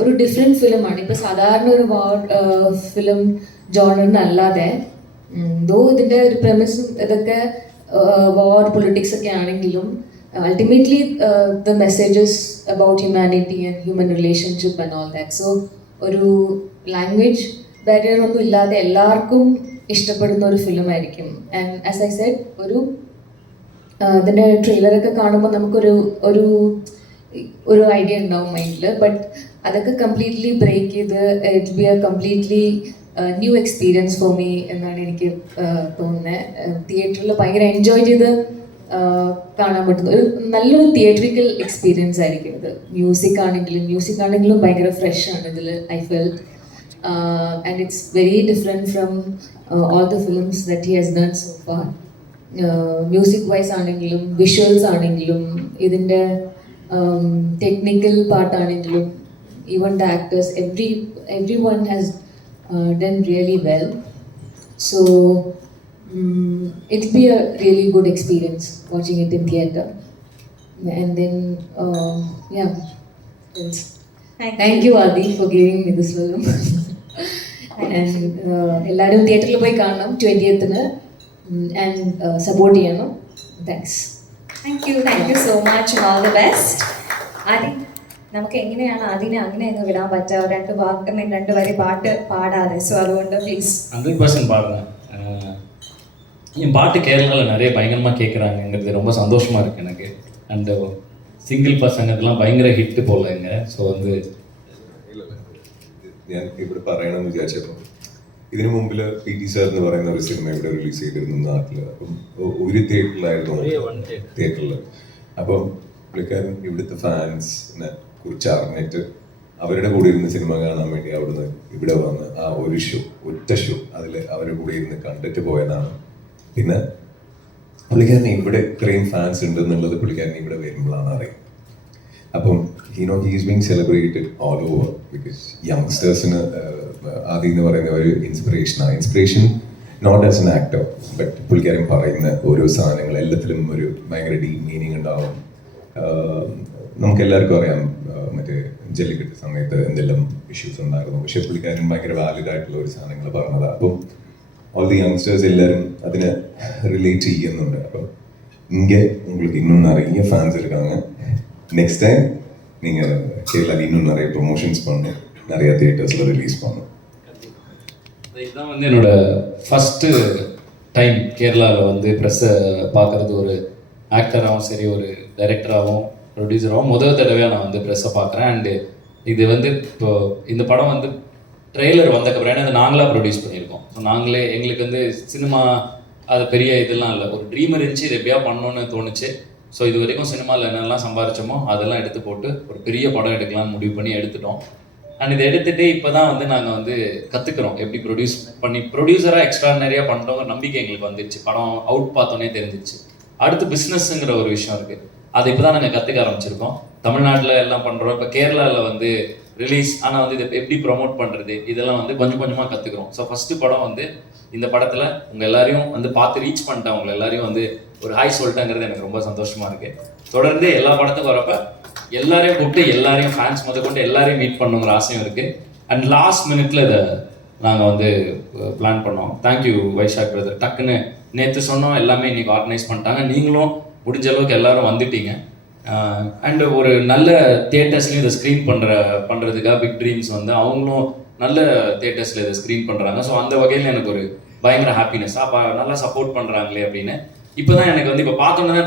ഒരു ഡിഫറെൻറ്റ് ഫിലിമാണ്. ഇപ്പോൾ സാധാരണ ഒരു വാർ ഫിലിം ജോണറിനല്ലാതെ ദോ ഇതിൻ്റെ ഒരു പ്രമിസും ഇതൊക്കെ വാർ പൊളിറ്റിക്സ് ഒക്കെ ആണെങ്കിലും ultimately the messages about humanity and human relationship and all that. So ഒരു ലാംഗ്വേജ് ബാരിയർ ഒന്നും ഇല്ലാതെ എല്ലാവർക്കും ഇഷ്ടപ്പെടുന്ന ഒരു ഫിലിമായിരിക്കും. ആൻഡ് ആസ് ഐ സെഡ്, ഒരു ഇതിൻ്റെ ട്രെയിലറൊക്കെ കാണുമ്പോൾ നമുക്കൊരു ഒരു ഒരു ഐഡിയ ഉണ്ടാവും മൈൻഡിൽ. ബട്ട് അതൊക്കെ കംപ്ലീറ്റ്ലി ബ്രേക്ക് ചെയ്ത് it be A completely new experience for me എന്നാണ് എനിക്ക് തോന്നുന്നത്. തിയേറ്ററിൽ ഭയങ്കര എൻജോയ് ചെയ്ത് കാണാൻ പറ്റുന്ന ഒരു നല്ലൊരു തിയേറ്ററിക്കൽ എക്സ്പീരിയൻസ് ആയിരിക്കും ഇത്. മ്യൂസിക് ആണെങ്കിലും ഭയങ്കര ഫ്രഷ് ആണ് ഇതിൽ. I felt and it's very different from all the films that he has done so far. Music vice ആണെങ്കിലും വിഷ്വൽസ് ആണെങ്കിലും ഇതിൻ്റെ technical part aanengilum, even the actors, everyone has done really well. So it'll be a really good experience watching it in theatre. And then yeah, thank you Adi for giving me this film. And ellarum theatre il poi kaanam 20th nu and support cheyanam. Thanks. Thank you so much and all the best. ആദി, നമുക്ക് എങ്ങനെയാണ് അതിനെ അങ്ങനെ അങ്ങ് വിടാൻ പറ്റുക? രണ്ട് വരി പാട്ട് പാടാതെ. സോ അതുകൊണ്ട് പ്ലീസ്. 100% பாடுறேன். என் பாட்டு கேரளாவில் நிறைய பயங்கரமாக கேட்குறாங்கங்கிறது ரொம்ப சந்தோஷமாக இருக்குது எனக்கு. அண்ட் சிங்கிள் பசங்கெல்லாம் பயங்கர ஹிட்டு போல இங்க. ஸோ வந்து ഞാൻ ഇവിടെ പറയണമെന്ന് വിചാരിച്ചപ്പോൾ ഇതിനു മുമ്പിൽ PT സാർ എന്ന് പറയുന്ന ഒരു സിനിമ ഇവിടെ റിലീസ് ചെയ്തിരുന്നു നാട്ടിൽ. അപ്പം ഒരു തിയേറ്ററിൽ അപ്പം പുള്ളിക്കാരൻ ഇവിടുത്തെ ഫാൻസിനെ കുറിച്ച് അറിഞ്ഞിട്ട് അവരുടെ കൂടെ ഇരുന്ന് സിനിമ കാണാൻ വേണ്ടി അവിടുന്ന് ഇവിടെ വന്ന് ആ ഒരു ഒറ്റ ഷോ അതിൽ അവരുടെ കൂടെ ഇരുന്ന് കണ്ടിട്ട് പോയതാണ്. പിന്നെ പുള്ളിക്കാരനെ ഇവിടെ ഇത്രയും ഫാൻസ് ഉണ്ടെന്നുള്ളത് പുള്ളിക്കാരനെ ഇവിടെ വരുമ്പോഴാണ് അറിയാം. അപ്പം he's being celebrated all over because യങ്സ്റ്റേഴ്സിന് ആദ്യം എന്ന് പറയുന്ന ഒരു inspiration not as an actor but പുള്ളിക്കാരൻ പറയുന്ന ഓരോ സാധനങ്ങൾ എല്ലാത്തിലും ഒരു ഭയങ്കര ഡീപ് മീനിങ് ഉണ്ടാവും. നമുക്ക് എല്ലാവർക്കും അറിയാം മറ്റേ ജല്ലിക്കെട്ട് സമയത്ത് എന്തെല്ലാം ഇഷ്യൂസ് ഉണ്ടായിരുന്നു, പക്ഷെ പുള്ളിക്കാരൻ ഭയങ്കര വാലിഡ് ആയിട്ടുള്ള ഒരു സാധനങ്ങൾ പറഞ്ഞതാണ്. അപ്പം ഓൾ ദി യങ്സ്റ്റേഴ്സ് എല്ലാവരും അതിനെ റിലേറ്റ് ചെയ്യുന്നുണ്ട്. അപ്പം ഇங்கே உங்களுக்கு இன்னும் நிறைய ஃபேன்ஸ் இருக்காங்க. நெக்ஸ்ட் டைம் நீங்கள் கேரளாவில் இன்னும் நிறைய ப்ரொமோஷன்ஸ் பண்ணணும், நிறைய தியேட்டர்ஸில் ரிலீஸ் பண்ணணும். இதுதான் வந்து என்னோட ஃபஸ்ட்டு டைம் கேரளாவில் வந்து ப்ரெஸ்ஸை பார்க்குறது. ஒரு ஆக்டராகவும் சரி, ஒரு டைரக்டராகவும் ப்ரொடியூசராகவும் முதல் தடவையாக நான் வந்து ப்ரெஸ்ஸை பார்க்குறேன். அண்டு இது வந்து இப்போ இந்த படம் வந்து ட்ரெய்லர் வந்தக்கப்புறம், ஏன்னா அது நாங்களாக ப்ரொடியூஸ் பண்ணியிருக்கோம். ஸோ நாங்களே, எங்களுக்கு வந்து சினிமா அது பெரிய இதெல்லாம் இல்லை, ஒரு ட்ரீம் இருந்துச்சு, இது எப்படியா பண்ணணும்னு தோணுச்சு. ஸோ இது வரைக்கும் சினிமாவில் என்னெல்லாம் சம்பாரிச்சோமோ அதெல்லாம் எடுத்து போட்டு ஒரு பெரிய படம் எடுக்கலாம்னு முடிவு பண்ணி எடுத்துட்டோம். அண்ட் இதை எடுத்துகிட்டு இப்போ தான் வந்து நாங்கள் வந்து கற்றுக்குறோம் எப்படி ப்ரொடியூசராக எக்ஸ்ட்ரானரியாக பண்ணுறோங்கிற நம்பிக்கை எங்களுக்கு வந்துடுச்சு. படம் அவுட் பார்த்தோன்னே தெரிஞ்சிச்சு. அடுத்து பிஸ்னஸ்ங்கிற ஒரு விஷயம் இருக்குது, அதை இப்போ தான் நாங்கள் கற்றுக்க ஆரம்பிச்சிருக்கோம். தமிழ்நாட்டில் எல்லாம் பண்ணுறோம், இப்போ கேரளாவில் வந்து ரிலீஸ் ஆனால் வந்து இதை எப்படி ப்ரொமோட் பண்ணுறது இதெல்லாம் வந்து கொஞ்சம் கொஞ்சமாக கற்றுக்குறோம். ஸோ ஃபஸ்ட்டு படம் வந்து இந்த படத்தில் உங்கள் எல்லாரையும் வந்து பார்த்து ரீச் பண்ணிட்டேன், உங்களை எல்லாரையும் வந்து ஒரு ஹாய் சொல்லிட்டேங்கிறது எனக்கு ரொம்ப சந்தோஷமாக இருக்குது. தொடர்ந்து எல்லா படத்துக்கும் வரப்ப எல்லாரையும் கூப்பிட்டு எல்லாரையும் ஃபேன்ஸ் கொண்டு எல்லாரையும் மீட் பண்ணுங்கிற ஆசையும் இருக்குது. அண்ட் லாஸ்ட் மினிட்ல இதை நாங்கள் வந்து பிளான் பண்ணோம். தேங்க்யூ வைஷாக் பிரதர், டக்குன்னு நேற்று சொன்னோம், எல்லாமே இன்றைக்கி ஆர்கனைஸ் பண்ணிட்டாங்க. நீங்களும் முடிஞ்ச அளவுக்கு எல்லோரும் வந்துட்டீங்க. அண்டு ஒரு நல்ல தியேட்டர்ஸ்லையும் இதை ஸ்க்ரீன் பண்ணுறதுக்காக பிக் ட்ரீம்ஸ் வந்து அவங்களும் நல்ல தியேட்டர்ஸில் இதை ஸ்க்ரீன் பண்ணுறாங்க. ஸோ அந்த வகையில் எனக்கு ஒரு பயங்கர ஹாப்பினஸ். அப்போ நல்லா சப்போர்ட் பண்ணுறாங்களே அப்படின்னு இப்போ தான் எனக்கு வந்து இப்போ பார்த்தோன்னா